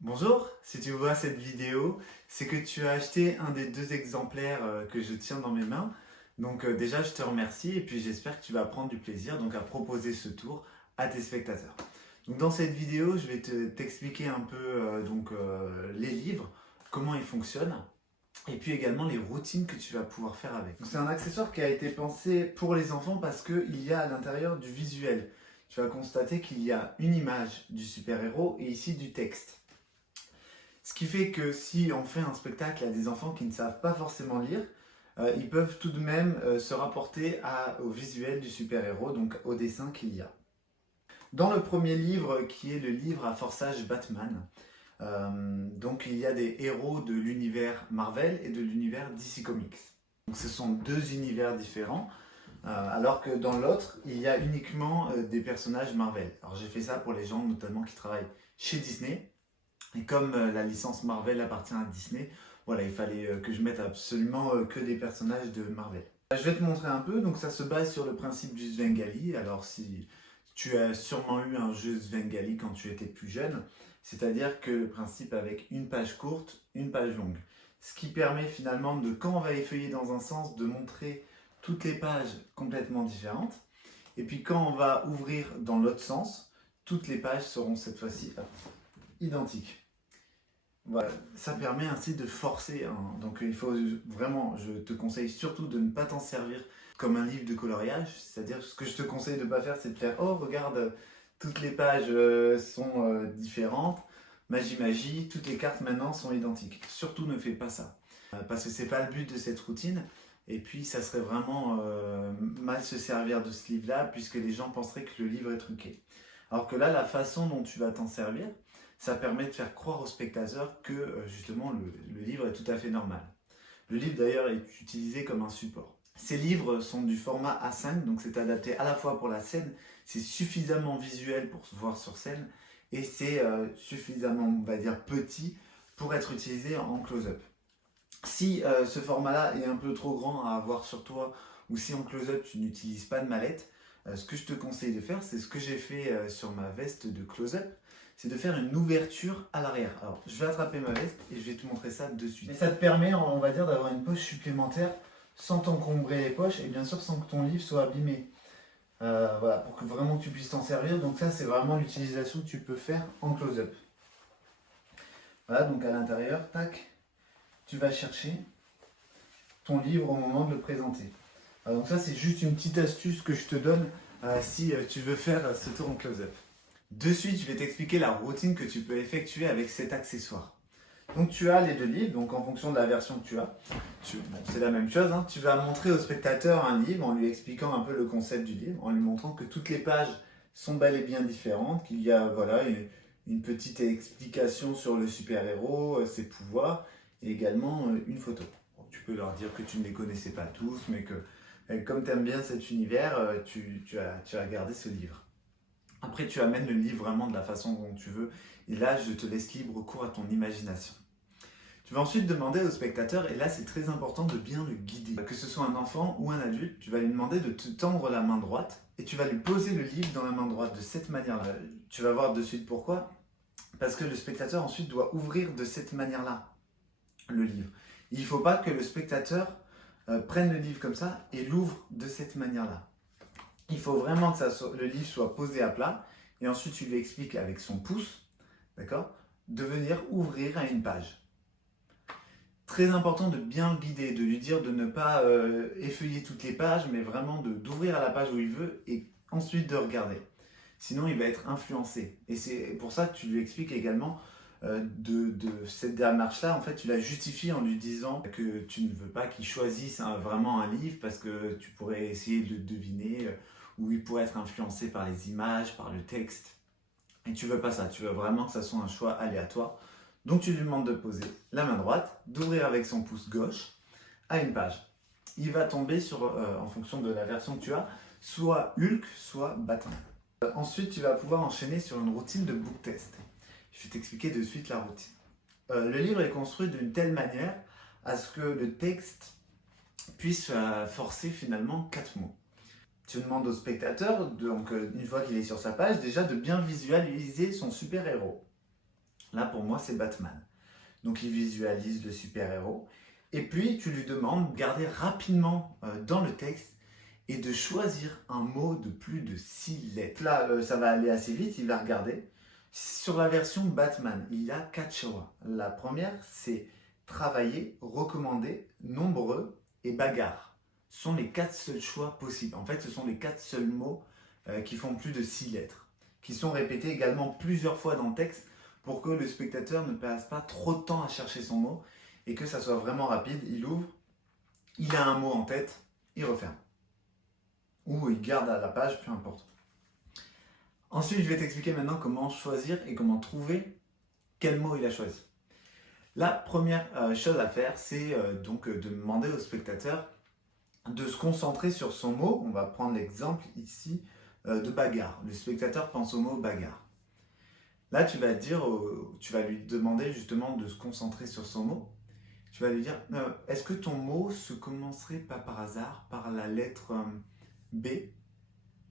Bonjour, si tu vois cette vidéo, c'est que tu as acheté un des deux exemplaires que je tiens dans mes mains. Donc déjà, je te remercie et puis j'espère que tu vas prendre du plaisir donc à proposer ce tour à tes spectateurs. Donc dans cette vidéo, je vais t'expliquer un peu les livres, comment ils fonctionnent et puis également les routines que tu vas pouvoir faire avec. Donc, c'est un accessoire qui a été pensé pour les enfants parce qu'il y a à l'intérieur du visuel. Tu vas constater qu'il y a une image du super-héros et ici du texte. Ce qui fait que si on fait un spectacle à des enfants qui ne savent pas forcément lire, ils peuvent tout de même se rapporter au visuel du super-héros, donc au dessin qu'il y a. Dans le premier livre, qui est le livre à forçage Batman, donc il y a des héros de l'univers Marvel et de l'univers DC Comics. Donc ce sont deux univers différents, alors que dans l'autre, il y a uniquement des personnages Marvel. Alors j'ai fait ça pour les gens notamment qui travaillent chez Disney. Et comme la licence Marvel appartient à Disney, voilà, il fallait que je mette absolument que des personnages de Marvel. Je vais te montrer un peu, donc ça se base sur le principe du Svengali. Alors si tu as sûrement eu un jeu Svengali quand tu étais plus jeune, c'est-à-dire que le principe avec une page courte, une page longue. Ce qui permet finalement de, quand on va effeuiller dans un sens, de montrer toutes les pages complètement différentes. Et puis quand on va ouvrir dans l'autre sens, toutes les pages seront cette fois-ci identiques. Voilà, ça permet ainsi de forcer, hein. Donc il faut vraiment, je te conseille surtout de ne pas t'en servir comme un livre de coloriage. C'est-à-dire, ce que je te conseille de ne pas faire, c'est de faire oh regarde, toutes les pages sont différentes, magie, toutes les cartes maintenant sont identiques. Surtout ne fais pas ça. Parce que c'est pas le but de cette routine. Et puis ça serait vraiment mal se servir de ce livre-là, puisque les gens penseraient que le livre est truqué. Alors que là, la façon dont tu vas t'en servir, ça permet de faire croire au spectateur que justement le livre est tout à fait normal. Le livre d'ailleurs est utilisé comme un support. Ces livres sont du format A5, donc c'est adapté à la fois pour la scène, c'est suffisamment visuel pour se voir sur scène, et c'est suffisamment, on va dire, petit pour être utilisé en close-up. Si ce format-là est un peu trop grand à avoir sur toi, ou si en close-up tu n'utilises pas de mallette, ce que je te conseille de faire, c'est ce que j'ai fait sur ma veste de close-up, c'est de faire une ouverture à l'arrière. Alors, je vais attraper ma veste et je vais te montrer ça de suite. Et ça te permet, on va dire, d'avoir une poche supplémentaire sans t'encombrer les poches et bien sûr sans que ton livre soit abîmé. Voilà, pour que vraiment tu puisses t'en servir. Donc ça, c'est vraiment l'utilisation que tu peux faire en close-up. Voilà, donc à l'intérieur, tac, tu vas chercher ton livre au moment de le présenter. Donc ça, c'est juste une petite astuce que je te donne si tu veux faire ce tour en close-up. De suite, je vais t'expliquer la routine que tu peux effectuer avec cet accessoire. Donc tu as les deux livres, donc en fonction de la version que tu as, bon, c'est la même chose, hein, tu vas montrer au spectateur un livre en lui expliquant un peu le concept du livre, en lui montrant que toutes les pages sont bel et bien différentes, qu'il y a voilà, une petite explication sur le super-héros, ses pouvoirs, et également une photo. Bon, tu peux leur dire que tu ne les connaissais pas tous, mais que comme tu aimes bien cet univers, tu as gardé ce livre. Après, tu amènes le livre vraiment de la façon dont tu veux. Et là, je te laisse libre cours à ton imagination. Tu vas ensuite demander au spectateur, et là c'est très important de bien le guider. Que ce soit un enfant ou un adulte, tu vas lui demander de te tendre la main droite et tu vas lui poser le livre dans la main droite de cette manière-là. Tu vas voir de suite pourquoi. Parce que le spectateur ensuite doit ouvrir de cette manière-là le livre. Il ne faut pas que le spectateur prenne le livre comme ça et l'ouvre de cette manière-là. Il faut vraiment que le livre soit posé à plat et ensuite tu lui expliques avec son pouce, d'accord, de venir ouvrir à une page. Très important de bien le guider, de lui dire de ne pas effeuiller toutes les pages, mais vraiment d'ouvrir à la page où il veut et ensuite de regarder. Sinon, il va être influencé. Et c'est pour ça que tu lui expliques également de cette démarche-là. En fait, tu la justifies en lui disant que tu ne veux pas qu'il choisisse vraiment un livre parce que tu pourrais essayer de le deviner ou il pourrait être influencé par les images, par le texte. Et tu veux pas ça, tu veux vraiment que ça soit un choix aléatoire. Donc tu lui demandes de poser la main droite, d'ouvrir avec son pouce gauche à une page. Il va tomber sur, en fonction de la version que tu as, soit Hulk, soit Batman. Ensuite, tu vas pouvoir enchaîner sur une routine de book test. Je vais t'expliquer de suite la routine. Le livre est construit d'une telle manière à ce que le texte puisse forcer finalement 4 mots. Tu demandes au spectateur, donc une fois qu'il est sur sa page, déjà de bien visualiser son super-héros. Là, pour moi, c'est Batman. Donc, il visualise le super-héros. Et puis, tu lui demandes de garder rapidement dans le texte et de choisir un mot de plus de 6 lettres. Là, ça va aller assez vite, il va regarder. Sur la version Batman, il y a 4 choix. La première, c'est travailler, recommander, nombreux et bagarre. Ce sont les 4 seuls choix possibles. En fait, ce sont les 4 seuls mots qui font plus de 6 lettres, qui sont répétés également plusieurs fois dans le texte pour que le spectateur ne passe pas trop de temps à chercher son mot et que ça soit vraiment rapide. Il ouvre, il a un mot en tête, il referme. Ou il garde à la page, peu importe. Ensuite, je vais t'expliquer maintenant comment choisir et comment trouver quel mot il a choisi. La première chose à faire, c'est donc de demander au spectateur de se concentrer sur son mot. On va prendre l'exemple ici de bagarre. Le spectateur pense au mot bagarre. Là, tu vas lui demander justement de se concentrer sur son mot. Tu vas lui dire, est-ce que ton mot se commencerait pas par hasard par la lettre B?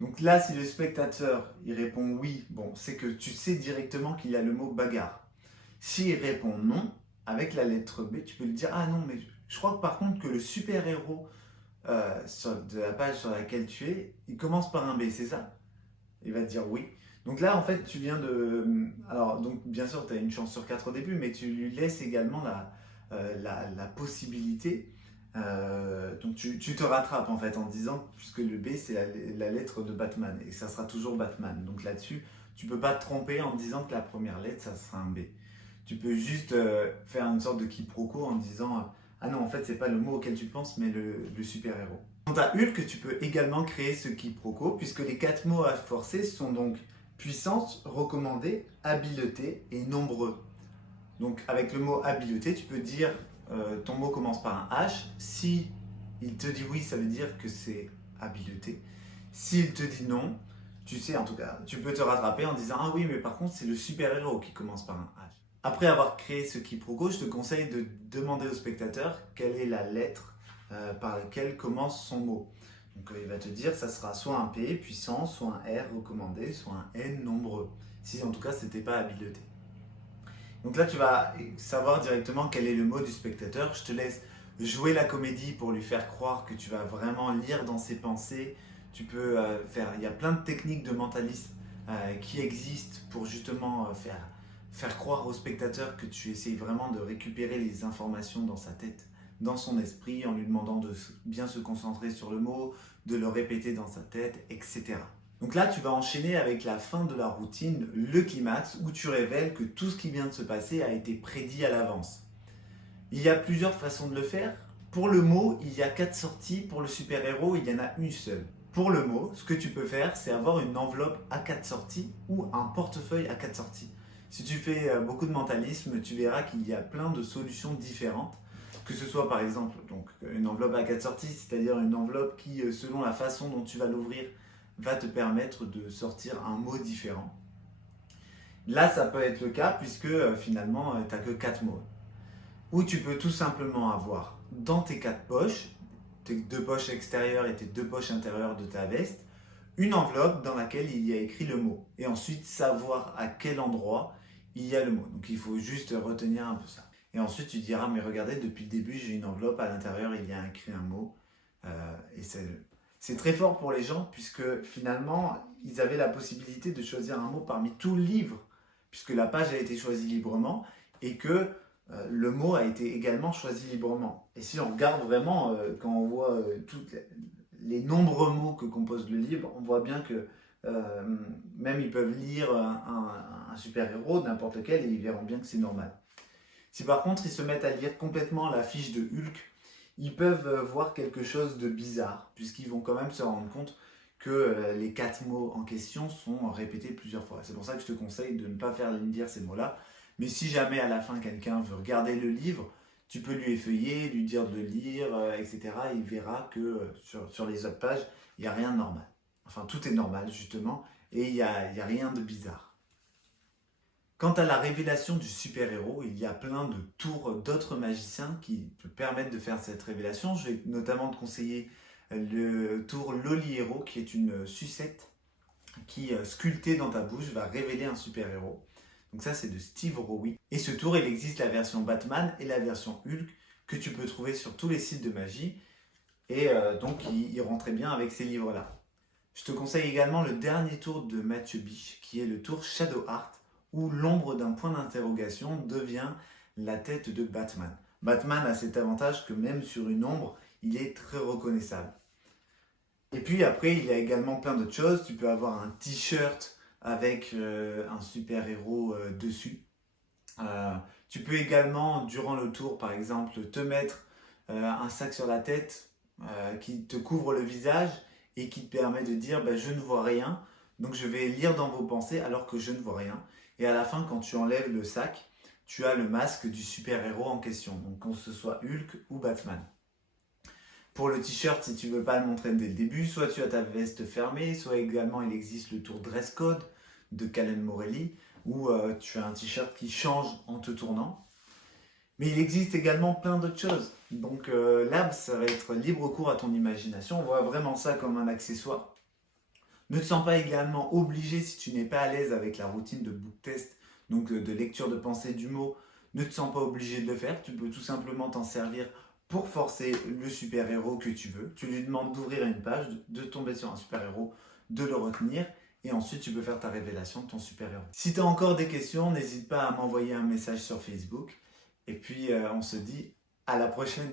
Donc là, si le spectateur il répond oui, bon, c'est que tu sais directement qu'il y a le mot bagarre. S'il répond non, avec la lettre B, tu peux lui dire, ah non, mais je crois que par contre que le super-héros de la page sur laquelle tu es, il commence par un B, c'est ça? Il va te dire oui. Donc là, en fait, tu viens de... Alors, donc, bien sûr, tu as une chance sur 4 au début, mais tu lui laisses également la possibilité. Donc, tu te rattrapes, en fait, en disant, puisque le B, c'est la lettre de Batman, et ça sera toujours Batman. Donc là-dessus, tu peux pas te tromper en disant que la première lettre, ça sera un B. Tu peux juste faire une sorte de quiproquo en disant, ah non, en fait, c'est pas le mot auquel tu penses, mais le super-héros. Quant à Hulk, tu peux également créer ce quiproquo, puisque les 4 mots à forcer sont donc puissance, recommandé, habileté et nombreux. Donc avec le mot habileté, tu peux dire ton mot commence par un H. Si il te dit oui, ça veut dire que c'est habileté. S'il te dit non, tu sais en tout cas, tu peux te rattraper en disant ah oui, mais par contre c'est le super-héros qui commence par un H. Après avoir créé ce quiproquo, je te conseille de demander au spectateur quelle est la lettre par laquelle commence son mot. Donc il va te dire ça sera soit un P puissant, soit un R recommandé, soit un N nombreux. Si en tout cas c'était pas habileté. Donc là tu vas savoir directement quel est le mot du spectateur. Je te laisse jouer la comédie pour lui faire croire que tu vas vraiment lire dans ses pensées. Tu peux il y a plein de techniques de mentalisme qui existent pour justement faire croire au spectateur que tu essayes vraiment de récupérer les informations dans sa tête, dans son esprit, en lui demandant de bien se concentrer sur le mot, de le répéter dans sa tête, etc. Donc là, tu vas enchaîner avec la fin de la routine, le climax, où tu révèles que tout ce qui vient de se passer a été prédit à l'avance. Il y a plusieurs façons de le faire. Pour le mot, il y a 4 sorties. Pour le super-héros, il y en a une seule. Pour le mot, ce que tu peux faire, c'est avoir une enveloppe à 4 sorties ou un portefeuille à 4 sorties. Si tu fais beaucoup de mentalisme, tu verras qu'il y a plein de solutions différentes. Que ce soit par exemple donc, une enveloppe à 4 sorties, c'est-à-dire une enveloppe qui, selon la façon dont tu vas l'ouvrir, va te permettre de sortir un mot différent. Là, ça peut être le cas puisque finalement, tu n'as que 4 mots. Ou tu peux tout simplement avoir dans tes 4 poches, tes 2 poches extérieures et tes 2 poches intérieures de ta veste, une enveloppe dans laquelle il y a écrit le mot. Et ensuite, savoir à quel endroit il y a le mot. Donc, il faut juste retenir un peu ça. Et ensuite, tu diras, mais regardez, depuis le début, j'ai une enveloppe, à l'intérieur, il y a écrit un mot. Et c'est très fort pour les gens, puisque finalement, ils avaient la possibilité de choisir un mot parmi tout le livre, puisque la page a été choisie librement, et que le mot a été également choisi librement. Et si on regarde vraiment, quand on voit tous les nombreux mots que compose le livre, on voit bien que même ils peuvent lire un super-héros, n'importe lequel, et ils verront bien que c'est normal. Si par contre ils se mettent à lire complètement la fiche de Hulk, ils peuvent voir quelque chose de bizarre, puisqu'ils vont quand même se rendre compte que les 4 mots en question sont répétés plusieurs fois. C'est pour ça que je te conseille de ne pas faire lire ces mots-là. Mais si jamais à la fin quelqu'un veut regarder le livre, tu peux lui effeuiller, lui dire de le lire, etc. Il verra que sur les autres pages, il n'y a rien de normal. Enfin, tout est normal justement, et il n'y a rien de bizarre. Quant à la révélation du super-héros, il y a plein de tours d'autres magiciens qui te permettent de faire cette révélation. Je vais notamment te conseiller le tour Loli-Héros, qui est une sucette qui, sculptée dans ta bouche, va révéler un super-héros. Donc ça, c'est de Steve Rowe. Et ce tour, il existe la version Batman et la version Hulk que tu peux trouver sur tous les sites de magie. Et donc, il rentrait bien avec ces livres-là. Je te conseille également le dernier tour de Mathieu Biche, qui est le tour Shadow Heart, où l'ombre d'un point d'interrogation devient la tête de Batman. Batman a cet avantage que même sur une ombre, il est très reconnaissable. Et puis après, il y a également plein d'autres choses. Tu peux avoir un t-shirt avec un super-héros dessus. Euh, Tu peux également, durant le tour, par exemple, te mettre un sac sur la tête qui te couvre le visage et qui te permet de dire bah, je ne vois rien, donc je vais lire dans vos pensées alors que je ne vois rien. Et à la fin, quand tu enlèves le sac, tu as le masque du super-héros en question, donc que ce soit Hulk ou Batman. Pour le t-shirt, si tu ne veux pas le montrer dès le début, soit tu as ta veste fermée, soit également il existe le tour dress code de Calen Morelli, où tu as un t-shirt qui change en te tournant. Mais il existe également plein d'autres choses. Donc là, ça va être libre cours à ton imagination. On voit vraiment ça comme un accessoire. Ne te sens pas également obligé, si tu n'es pas à l'aise avec la routine de book test, donc de lecture de pensée du mot, ne te sens pas obligé de le faire. Tu peux tout simplement t'en servir pour forcer le super-héros que tu veux. Tu lui demandes d'ouvrir une page, de tomber sur un super-héros, de le retenir, et ensuite tu peux faire ta révélation de ton super-héros. Si tu as encore des questions, n'hésite pas à m'envoyer un message sur Facebook. Et puis on se dit à la prochaine.